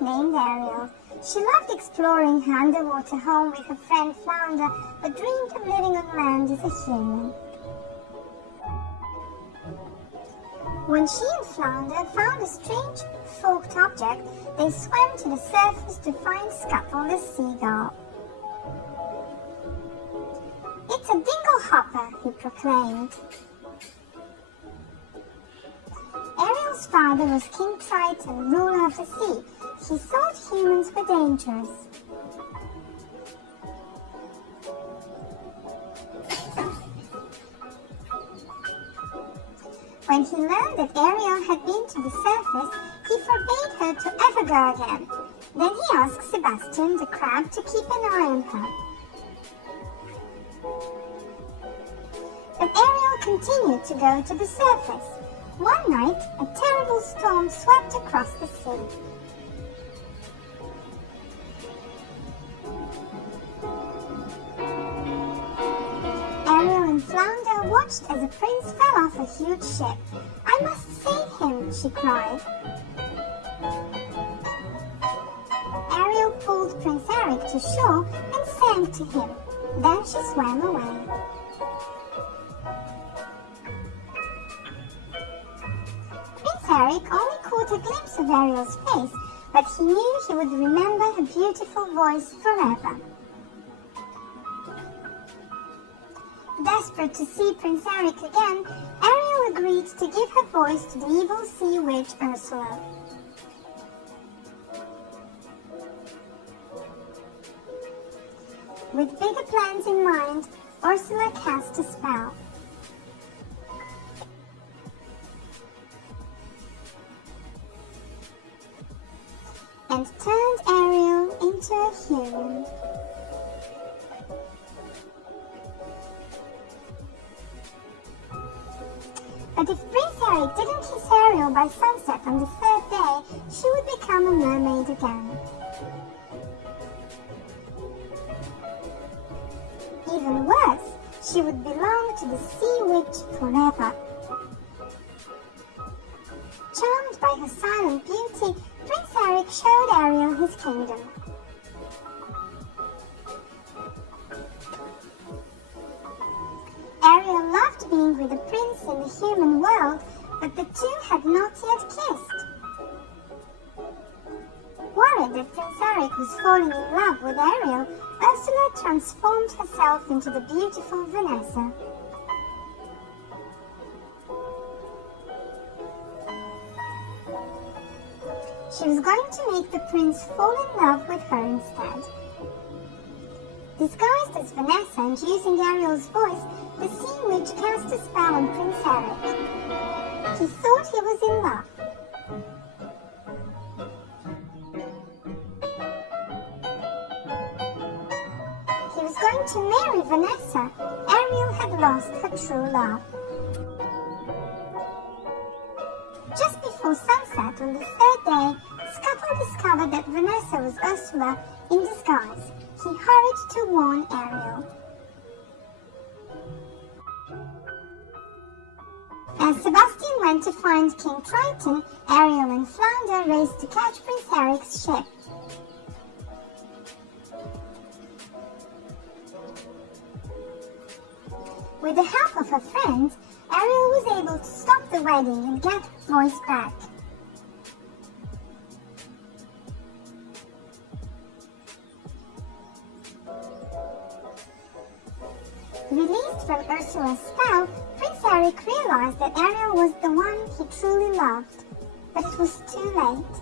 mermaid named Ariel. She loved exploring her underwater home with her friend Flounder, but dreamed of living on land as a human. When she and Flounder found a strange forked object, they swam to the surface to find Scuttle the seagull. "It's a dinglehopper," he proclaimed. Ariel's father was King Triton, ruler of the sea. He thought humans were dangerous. When he learned that Ariel had been to the surface, he forbade her to ever go again. Then he asked Sebastian the crab to keep an eye on her. But Ariel continued to go to the surface. One night, a terrible storm swept across the sea. Ariel and Flounder watched as a prince fell off a huge ship. "I must save him," she cried. Ariel pulled Prince Eric to shore and sang to him. Then she swam away. Prince Eric only caught a glimpse of Ariel's face, but he knew he would remember her beautiful voice forever. Desperate to see Prince Eric again, Ariel agreed to give her voice to the evil sea witch Ursula. With bigger plans in mind, Ursula cast a spell. And turned Ariel into a human. But if Prince Eric didn't kiss Ariel by sunset on the third day, she would become a mermaid again. Even worse, she would belong to the sea witch forever. Charmed by her silent beauty, Prince Eric showed Ariel his kingdom. Ariel loved being with a prince in the human world, but the two had not yet kissed. Worried that Prince Eric was falling in love with Ariel, Ursula transformed herself into the beautiful Vanessa. She was going to make the prince fall in love with her instead. Disguised as Vanessa and using Ariel's voice, the sea witch cast a spell on Prince Eric. He thought he was in love. He was going to marry Vanessa. Ariel had lost her true love. Just before sunset on the third day, Scuttle discovered that Vanessa was Ursula in disguise. He hurried to warn Ariel. As Sebastian went to find King Triton, Ariel and Flounder raced to catch Prince Eric's ship. With the help of her friends, Ariel was able to stop the wedding and get her voice back. Released from Ursula's spell, Prince Eric realized that Ariel was the one he truly loved, but it was too late.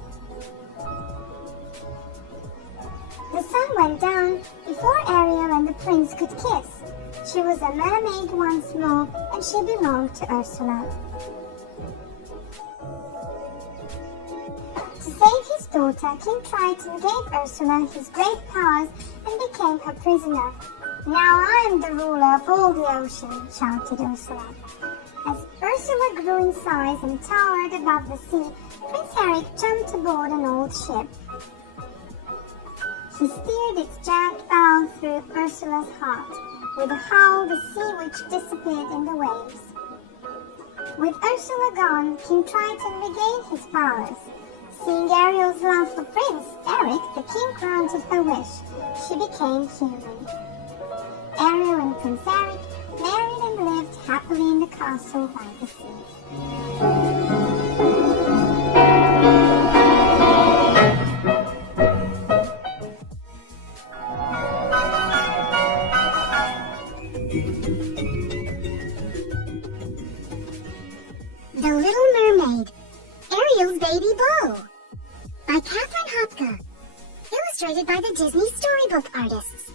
The sun went down before Ariel and the prince could kiss. She was a mermaid once more, and she belonged to Ursula. To save his daughter, King Triton gave Ursula his great powers and became her prisoner. "Now I am the ruler of all the ocean," shouted Ursula. As Ursula grew in size and towered above the sea, Prince Eric jumped aboard an old ship. He steered its giant bow through Ursula's heart. With a howl, the sea witch disappeared in the waves. With Ursula gone, King Triton regained his powers. Seeing Ariel's love for Prince Eric, the king granted her wish. She became human. Ariel and Prince Eric married and lived happily in the castle by the sea. The Little Mermaid, Ariel's Baby Beau, by Katherine Hopka, illustrated by the Disney storybook artists.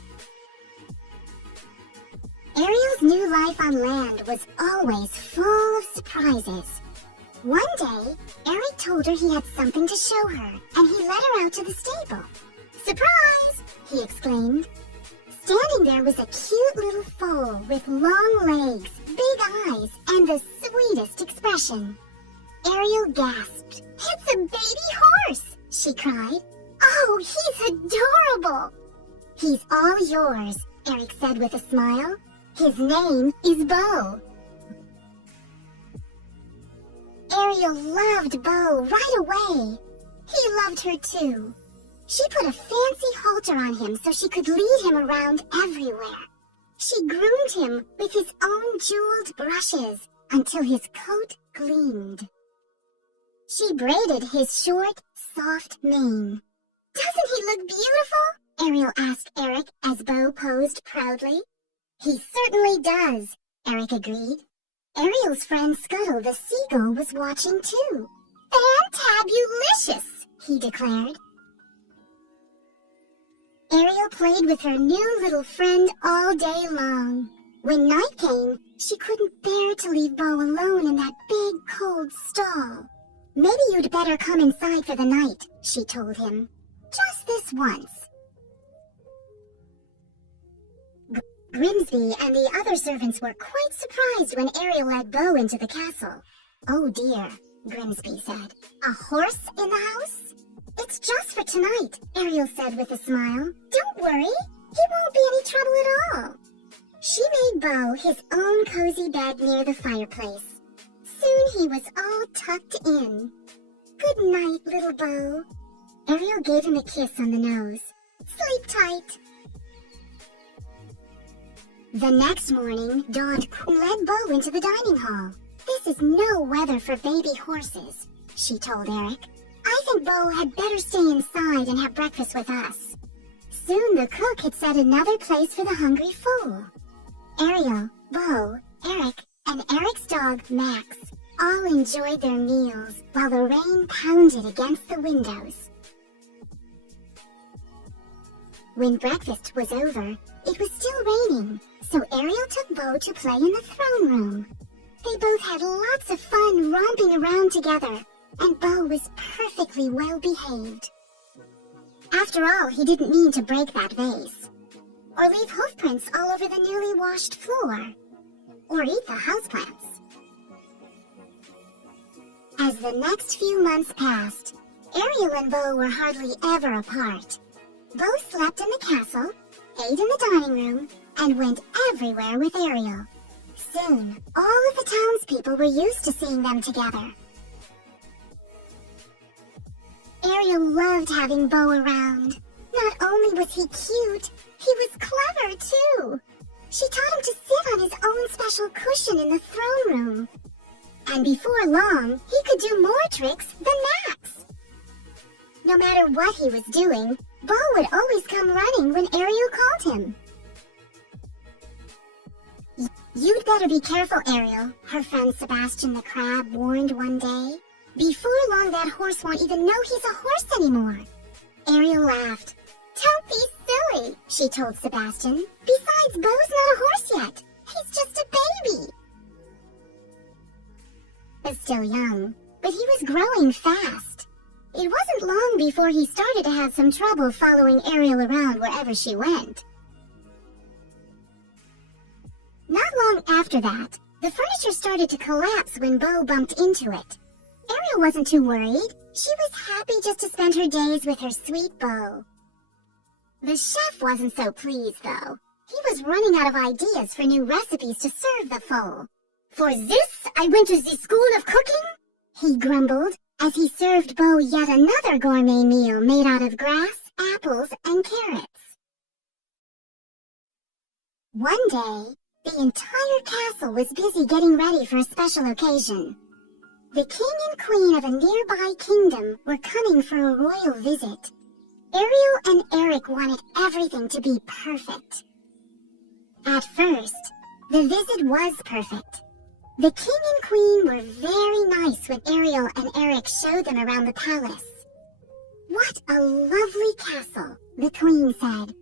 Ariel's new life on land was always full of surprises. One day, Eric told her he had something to show her, and he led her out to the stable. "Surprise!" he exclaimed. Standing there was a cute little foal with long legs, big eyes, and the sweetest expression. Ariel gasped. "It's a baby horse!" she cried. "Oh, he's adorable!" "He's all yours," Eric said with a smile. "His name is Beau." Ariel loved Beau right away. He loved her too. She put a fancy halter on him so she could lead him around everywhere. She groomed him with his own jeweled brushes until his coat gleamed. She braided his short, soft mane. "Doesn't he look beautiful?" Ariel asked Eric as Beau posed proudly. "He certainly does," Eric agreed. Ariel's friend Scuttle the seagull was watching too. "Fantabulicious," he declared. Ariel played with her new little friend all day long. When night came, she couldn't bear to leave Beau alone in that big, cold stall. "Maybe you'd better come inside for the night," she told him. "Just this once." Grimsby and the other servants were quite surprised when Ariel led Beau into the castle. "Oh dear," Grimsby said. "A horse in the house?" "It's just for tonight," Ariel said with a smile. "Don't worry, he won't be any trouble at all." She made Beau his own cozy bed near the fireplace. Soon he was all tucked in. "Good night, little Beau." Ariel gave him a kiss on the nose. "Sleep tight." The next morning, Dawn led Beau into the dining hall. "This is no weather for baby horses," she told Eric. "I think Beau had better stay inside and have breakfast with us." Soon the cook had set another place for the hungry foal. Ariel, Beau, Eric, and Eric's dog, Max, all enjoyed their meals while the rain pounded against the windows. When breakfast was over, it was still raining, so Ariel took Beau to play in the throne room. They both had lots of fun romping around together, and Beau was perfectly well behaved. After all, he didn't mean to break that vase, or leave hoofprints all over the newly washed floor, or eat the houseplants. As the next few months passed, Ariel and Beau were hardly ever apart. Beau slept in the castle, ate in the dining room, and went everywhere with Ariel. Soon, all of the townspeople were used to seeing them together. Ariel loved having Beau around. Not only was he cute, he was clever too. She taught him to sit on his own special cushion in the throne room. And before long, he could do more tricks than Max. No matter what he was doing, Beau would always come running when Ariel called him. "You'd better be careful, Ariel," her friend Sebastian the Crab warned one day. "Before long, that horse won't even know he's a horse anymore." Ariel laughed. "Don't be silly," she told Sebastian. "Besides, Beau's not a horse yet. He's just a baby." He was still young, but he was growing fast. It wasn't long before he started to have some trouble following Ariel around wherever she went. Not long after that, the furniture started to collapse when Beau bumped into it. Ariel wasn't too worried. She was happy just to spend her days with her sweet Beau. The chef wasn't so pleased, though. He was running out of ideas for new recipes to serve the foal. "For this, I went to the school of cooking," he grumbled, as he served Bo yet another gourmet meal made out of grass, apples, and carrots. One day, the entire castle was busy getting ready for a special occasion. The king and queen of a nearby kingdom were coming for a royal visit. Ariel and Eric wanted everything to be perfect. At first, the visit was perfect. The king and queen were very nice when Ariel and Eric showed them around the palace. "What a lovely castle," the queen said.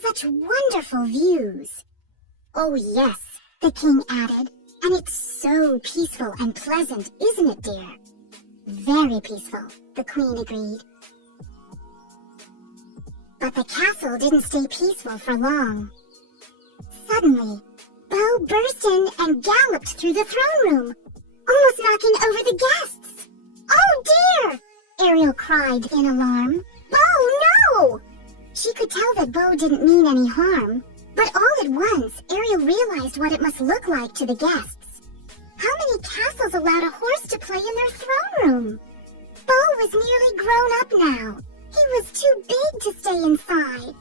"Such wonderful views." "Oh yes," the king added, "and it's so peaceful and pleasant, isn't it, dear?" "Very peaceful," the queen agreed. But the castle didn't stay peaceful for long. Suddenly, Bo burst in and galloped through the throne room, almost knocking over the guests. "Oh dear!" Ariel cried in alarm. "Bo, no!" She could tell that Bo didn't mean any harm, but all at once Ariel realized what it must look like to the guests. How many castles allowed a horse to play in their throne room? Bo was nearly grown up now. He was too big to stay inside.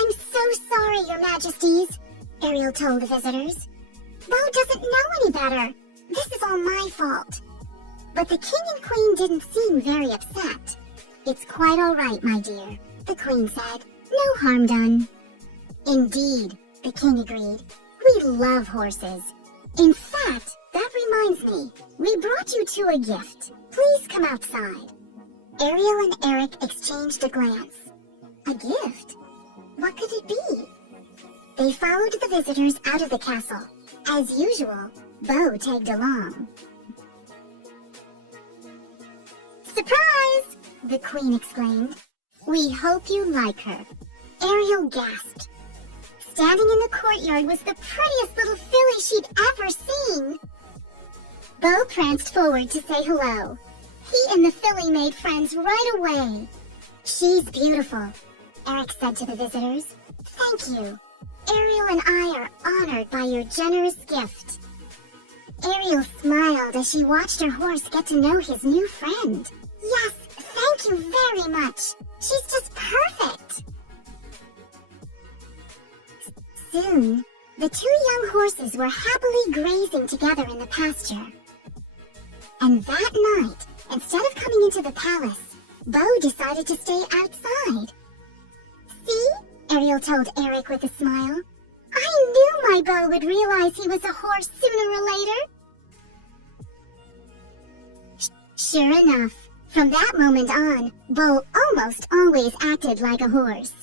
"I'm so sorry, Your Majesties," Ariel told the visitors. "Bo doesn't know any better. This is all my fault." But the king and queen didn't seem very upset. "It's quite all right, my dear," the queen said. "No harm done." "Indeed," the king agreed. "We love horses. In fact, that reminds me, we brought you two a gift. Please come outside." Ariel and Eric exchanged a glance. A gift? What could it be? They followed the visitors out of the castle. As usual, Bo tagged along. "Surprise!" the queen exclaimed. "We hope you like her." Ariel gasped. Standing in the courtyard was the prettiest little filly she'd ever seen. Bo pranced forward to say hello. He and the filly made friends right away. "She's beautiful," Eric said to the visitors. "Thank you. Ariel and I are honored by your generous gift." Ariel smiled as she watched her horse get to know his new friend. "Yes, thank you very much. She's just perfect." Soon, the two young horses were happily grazing together in the pasture. And that night, instead of coming into the palace, Bo decided to stay outside. "See?" Ariel told Eric with a smile. "I knew my Bo would realize he was a horse sooner or later." Sure enough, from that moment on, Bo almost always acted like a horse.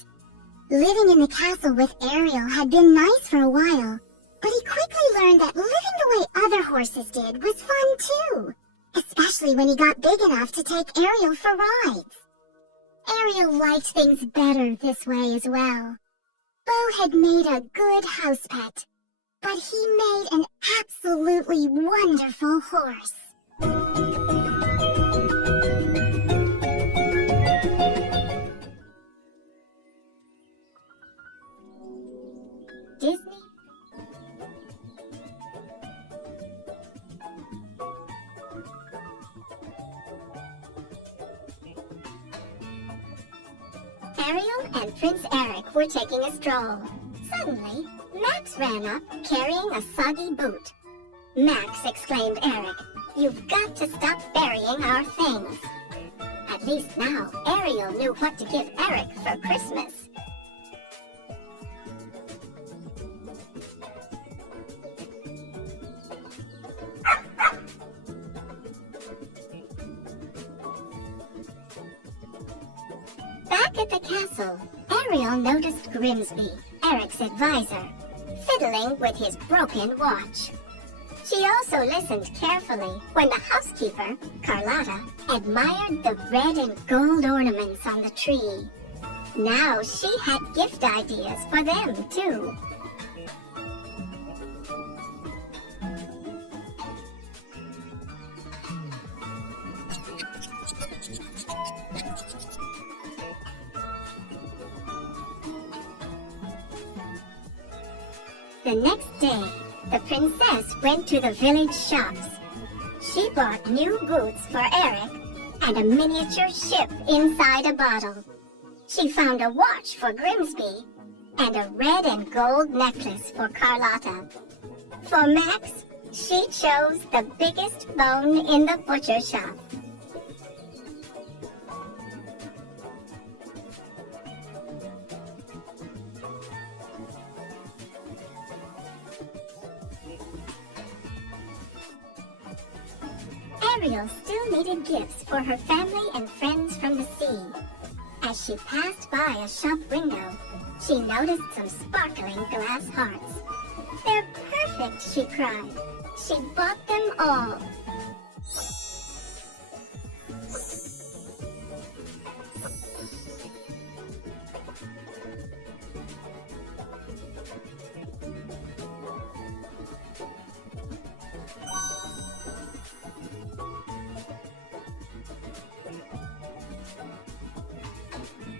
Living in the castle with Ariel had been nice for a while, but he quickly learned that living the way other horses did was fun too, especially when he got big enough to take Ariel for rides. Ariel liked things better this way as well. Bo had made a good house pet, but he made an absolutely wonderful horse. Disney Ariel and Prince Eric were taking a stroll. Suddenly, Max ran up, carrying a soggy boot. "Max," exclaimed Eric, "you've got to stop burying our things." At least now, Ariel knew what to give Eric for Christmas. Back at the castle, Ariel noticed Grimsby, Eric's advisor, fiddling with his broken watch. She also listened carefully when the housekeeper, Carlotta, admired the red and gold ornaments on the tree. Now she had gift ideas for them, too. The next day, the princess went to the village shops. She bought new boots for Eric and a miniature ship inside a bottle. She found a watch for Grimsby and a red and gold necklace for Carlotta. For Max, she chose the biggest bone in the butcher shop. Ariel still needed gifts for her family and friends from the sea. As she passed by a shop window, she noticed some sparkling glass hearts. "They're perfect," she cried. She bought them all.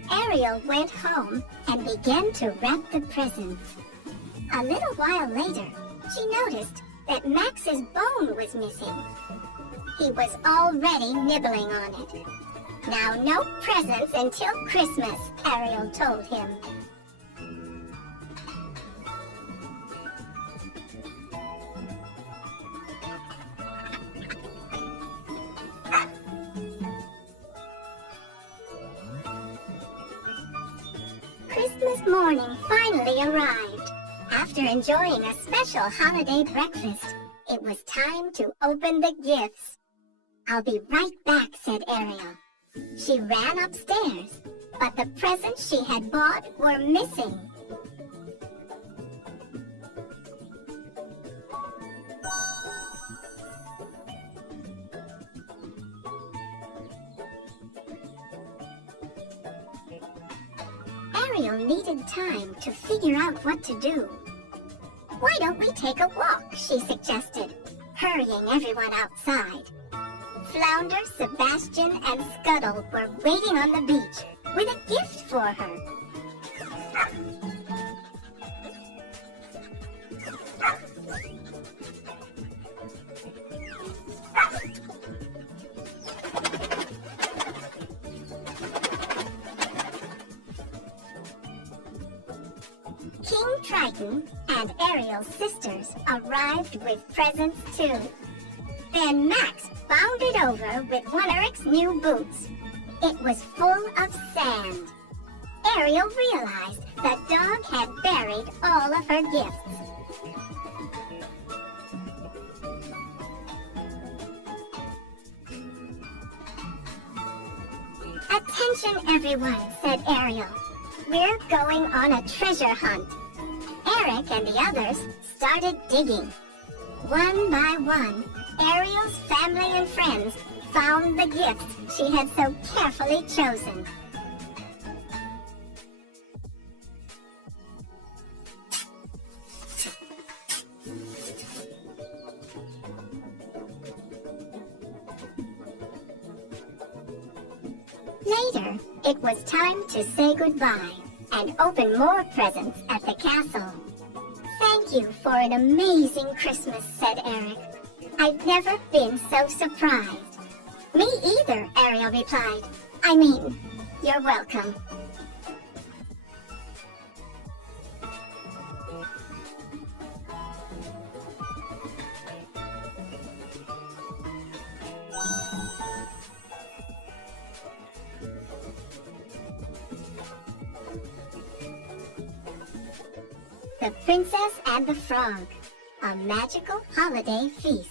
Ariel went home and began to wrap the presents. A little while later, she noticed that Max's bone was missing. He was already nibbling on it. "Now no presents until Christmas," Ariel told him. Christmas morning finally arrived. After enjoying a special holiday breakfast, it was time to open the gifts. "I'll be right back," said Ariel. She ran upstairs, but the presents she had bought were missing. Ariel needed time to figure out what to do. "Why don't we take a walk?" she suggested, hurrying everyone outside. Flounder, Sebastian, and Scuttle were waiting on the beach with a gift for her. King Triton and Ariel's sisters arrived with presents too. Then Max bounded over with one of Eric's new boots. It was full of sand. Ariel realized the dog had buried all of her gifts. "Attention everyone," said Ariel. "We're going on a treasure hunt." Eric and the others started digging. One by one, Ariel's family and friends found the gifts she had so carefully chosen. Later, it was time to say goodbye and open more presents at the castle. "Thank you for an amazing Christmas," said Eric. "I've never been so surprised." "Me either," Ariel replied. "I mean, you're welcome." The Princess and the Frog, a magical holiday feast.